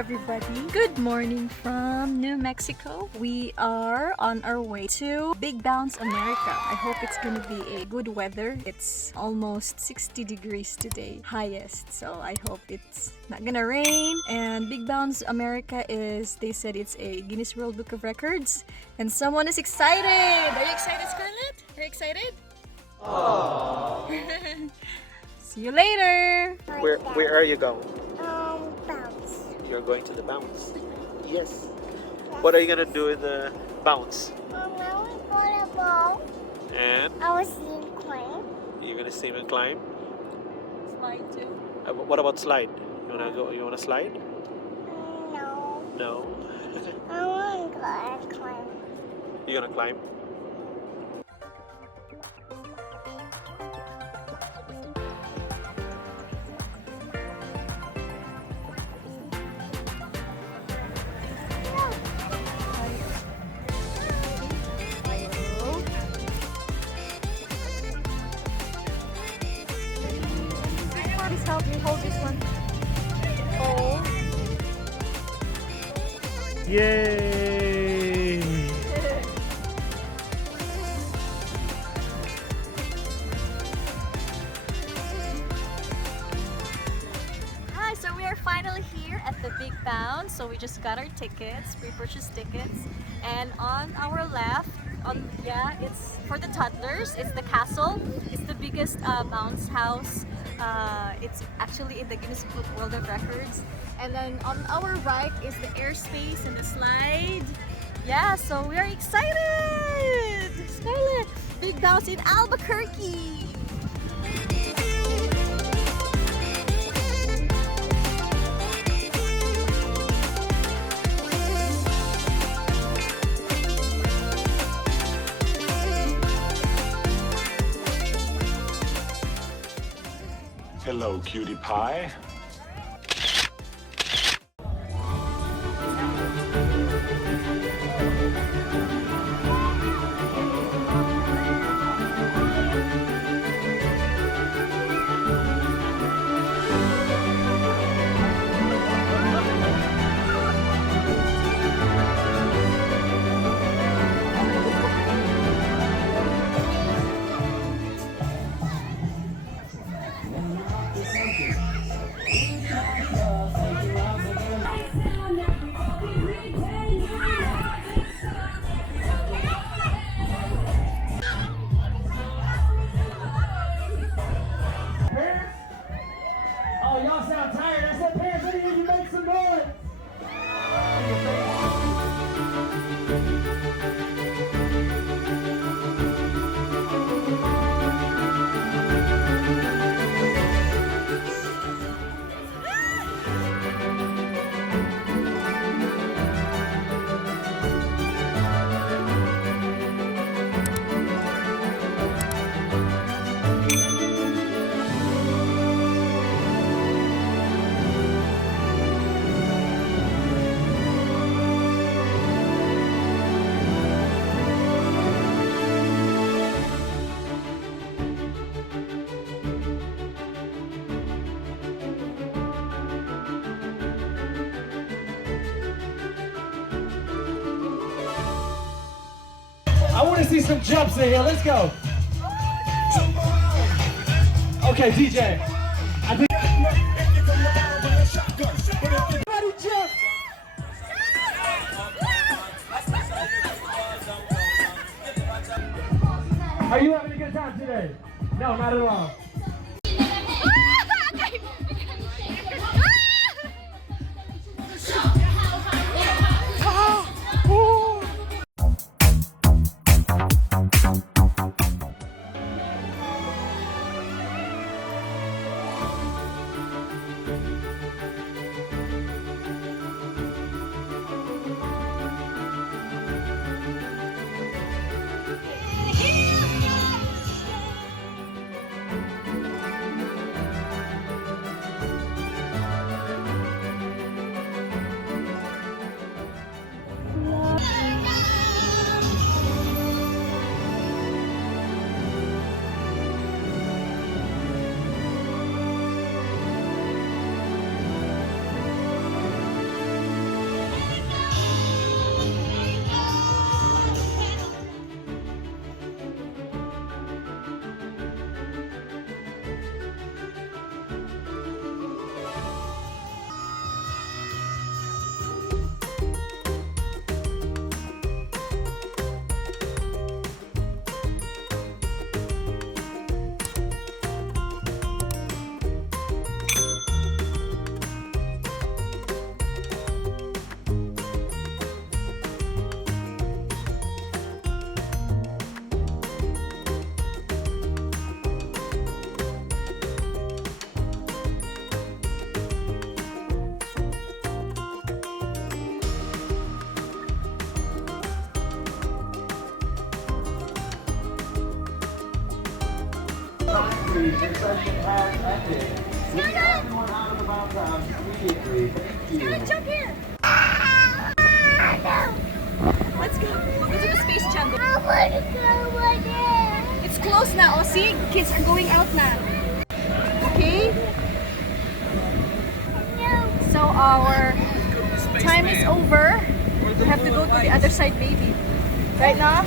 everybody. Good morning from New Mexico. We are on our way to Big Bounce, America. I hope it's gonna be a good weather. It's almost 60 degrees today, highest. So I hope it's not gonna rain. And Big Bounce, America is, they said it's a Guinness World Book of Records. And someone is excited! Are you excited, Scarlett? Are you excited? Aww. See you later! Where are you going? Bounce. You're going to the bounce. Yes. What are you gonna do in the bounce? I was going to ball. And I was in climb. you're gonna swim and climb. Slide too. What about slide? You wanna go? You wanna slide? No. No. I want to go and climb. You're gonna climb. Please help me hold this one. Hold. Yay! Hi, so we are finally here at the Big Bounce. So we just got our tickets, pre-purchased tickets, and on our left, it's for the toddlers. It's the castle. It's the biggest bounce house. It's actually in the Guinness Book World of Records. And then on our right is the airspace and the slide. Yeah, so we are excited! Scarlett, Big Bounce in Albuquerque! Hello, cutie pie. Oh, y'all sound tired. I said, parents, I need you to make some noise. I want to see some jumps in here. Let's go. Okay, DJ. I think. Everybody jump. Are you having a good time today? No, not at all. please. Your session has ended. Get everyone out of the bathhouse immediately. Thank you. Jump here. Let's go. We'll go to the Space Jam. I want to go over there. It's closed now. Oh, see? Kids are going out now. Okay? No. So our time is over. We have to go to the other side, baby. Right now?